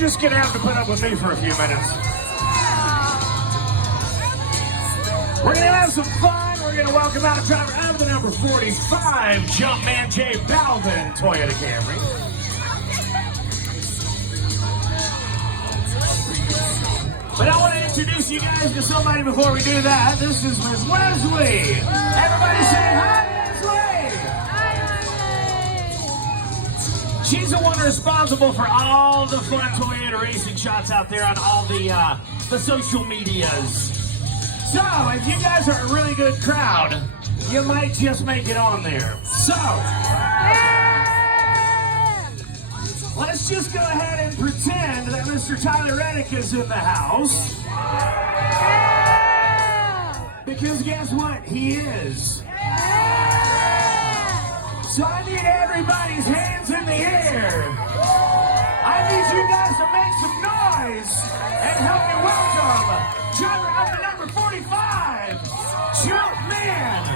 just gonna have to put up with me for a few minutes. We're gonna have some fun. We're gonna welcome out driver of the number 45, Jumpman J Balvin Toyota Camry. But I want to introduce you guys to somebody before we do that. This is Miss Leslie. Everybody say hi, Leslie. She's the one responsible for all the fun Toyota racing shots out there on all the social medias. So, if you guys are a really good crowd, you might just make it on there. So, let's just go ahead and pretend that Mr. Tyler Reddick is in the house. Because guess what? He is. So I need everybody's hands in the air. I need you guys to make some noise and help me welcome driver of the number 45, Jumpman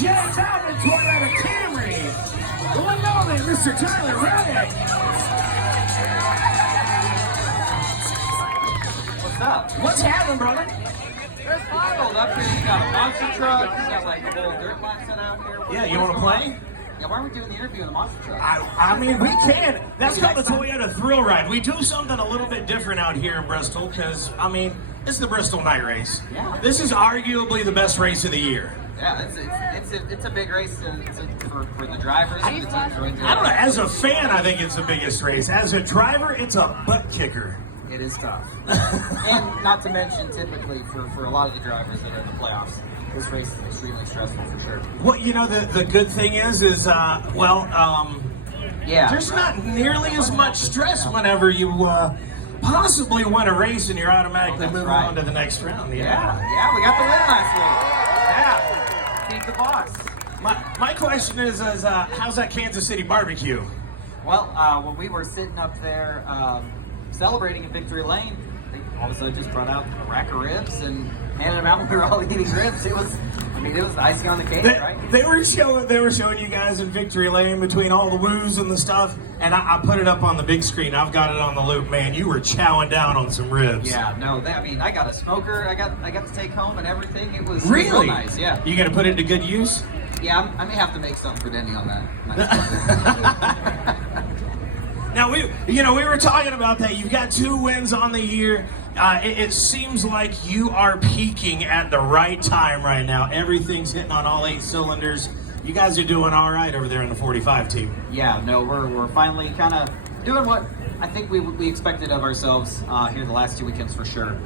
J Balvin Toyota Camry. The one and only Mr. Tyler Reddick. What's up? What's happening, brother? There's Michael up here. You got a monster truck. You got like a whole dirt bike set out here. Yeah, you want to play? Yeah, why are we doing the interview in the monster truck? I mean, we can. That's called the Toyota Thrill Ride. We do something a little bit different out here in Bristol because, I mean, this is the Bristol Night Race. Yeah. This is arguably the best race of the year. Yeah, it's a big race for the drivers and the teams. I don't know. As a fan, I think it's the biggest race. As a driver, it's a butt kicker. It is tough. And not to mention, typically, for a lot of the drivers that are in the playoffs, this race is extremely stressful for sure. Well, you know, the good thing is there's not nearly as much stress whenever you possibly win a race and you're automatically moving on to the next round. Yeah, we got the win last week. Yeah, beat the boss. My question is how's that Kansas City barbecue? Well, when we were sitting up there celebrating in Victory Lane, they all of a sudden just brought out a rack of ribs and handed them out when we were all eating ribs. It was icing on the cake, right? They were showing you guys in Victory Lane between all the woos and the stuff, and I put it up on the big screen. I've got it on the loop, man. You were chowing down on some ribs. Yeah, no, I got a smoker. I got to take home and everything. It was really real nice. Yeah. You gonna put it to good use? Yeah, I may have to make something for Denny on that. Now we were talking about that. You've got 2 wins on the year. It seems like you are peaking at the right time right now. Everything's hitting on all 8 cylinders. You guys are doing all right over there in the 45 team. Yeah, no, we're finally kind of doing what I think we expected of ourselves here the last 2 weekends for sure.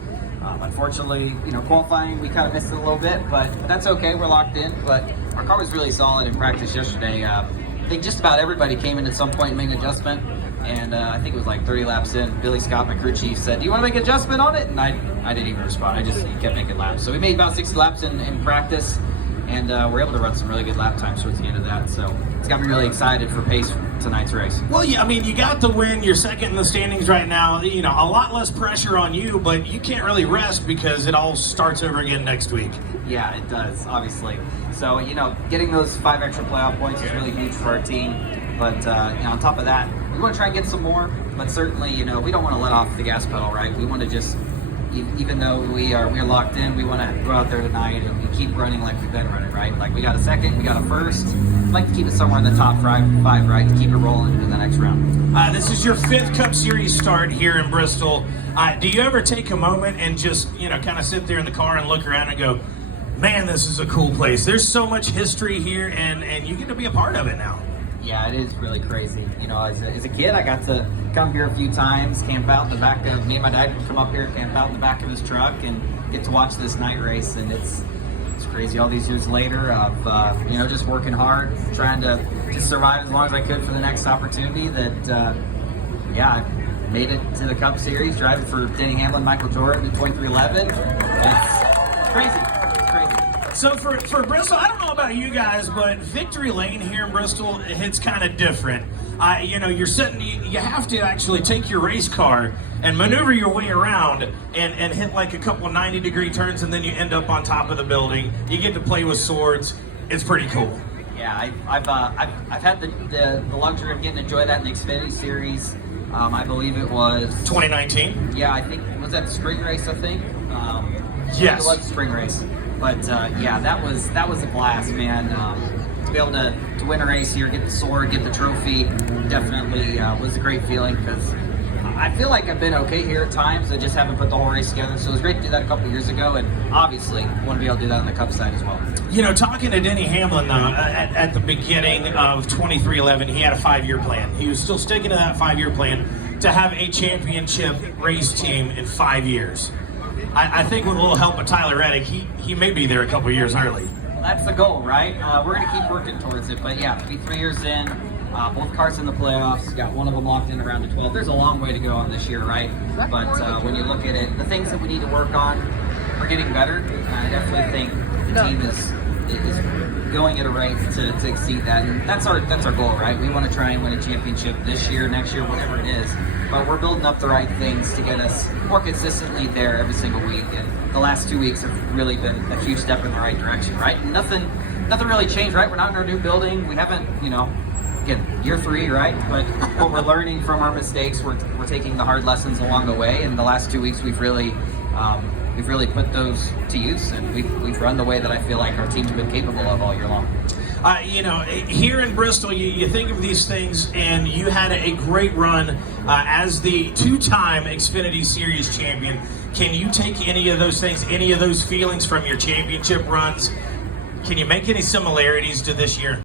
Unfortunately, qualifying, we kind of missed it a little bit, but that's okay. We're locked in. But our car was really solid in practice yesterday. I think just about everybody came in at some point and made an adjustment. And I think it was like 30 laps in, Billy Scott, my crew chief, said, "Do you want to make an adjustment on it?" And I didn't even respond. I just kept making laps. So we made about 60 laps in practice, and we're able to run some really good lap times towards the end of that. So it's got me really excited for pace for tonight's race. Well, yeah, I mean, you got the win. You're second in the standings right now. A lot less pressure on you, but you can't really rest because it all starts over again next week. Yeah, it does, obviously. So, getting those 5 extra playoff points is really huge for our team. But, on top of that, we want to try and get some more, but certainly, we don't want to let off the gas pedal, right? We want to just, even though we are locked in, we want to go out there tonight and we keep running like we've been running, right? Like we got a second, we got a first. I'd like to keep it somewhere in the top 5, right? To keep it rolling into the next round. This is your 5th Cup Series start here in Bristol. Do you ever take a moment and just, kind of sit there in the car and look around and go, man, this is a cool place. There's so much history here and you get to be a part of it now. Yeah, it is really crazy. As a kid, I got to come here a few times, camp out in the back of, me and my dad would come up here, camp out in the back of his truck and get to watch this night race. And it's crazy all these years later of, just working hard, trying to just survive as long as I could for the next opportunity that, I made it to the Cup Series, driving for Denny Hamlin, Michael Jordan in 2311. It's crazy. So for Bristol, I don't know about you guys, but Victory Lane here in Bristol, it's kind of different. You're sitting, you have to actually take your race car and maneuver your way around and hit like a couple 90-degree turns, and then you end up on top of the building. You get to play with swords. It's pretty cool. Yeah, I've had the luxury of getting to enjoy that in the Xfinity Series. I believe it was 2019. Yeah, I think was that spring race. I think. Yes. It was spring race. But yeah, that was a blast, man. To be able to win a race here, get the sword, get the trophy, definitely was a great feeling because I feel like I've been okay here at times. I just haven't put the whole race together. So it was great to do that a couple years ago, and obviously want to be able to do that on the Cup side as well. You know, talking to Denny Hamlin at the beginning of 2311, he had a 5-year plan. He was still sticking to that 5-year plan to have a championship race team in 5 years. I think with a little help of Tyler Reddick, he may be there a couple years early. Well, that's the goal, right? We're going to keep working towards it. But yeah, to be 3 years in, both cars in the playoffs, got one of them locked in around the 12. There's a long way to go on this year, right? But when you look at it, the things that we need to work on, we're getting better. I definitely think the team is going at a rate to exceed that, and that's our goal, right? We want to try and win a championship this year, next year, whatever it is. But we're building up the right things to get us more consistently there every single week. And the last 2 weeks have really been a huge step in the right direction, right? Nothing really changed, right? We're not in our new building. We haven't, again, year 3, right? But what we're learning from our mistakes, we're taking the hard lessons along the way. And the last 2 weeks, we've really put those to use, and we've run the way that I feel like our team's been capable of all year long. Here in Bristol, you think of these things, and you had a great run as the 2-time Xfinity Series champion. Can you take any of those things, any of those feelings from your championship runs? Can you make any similarities to this year?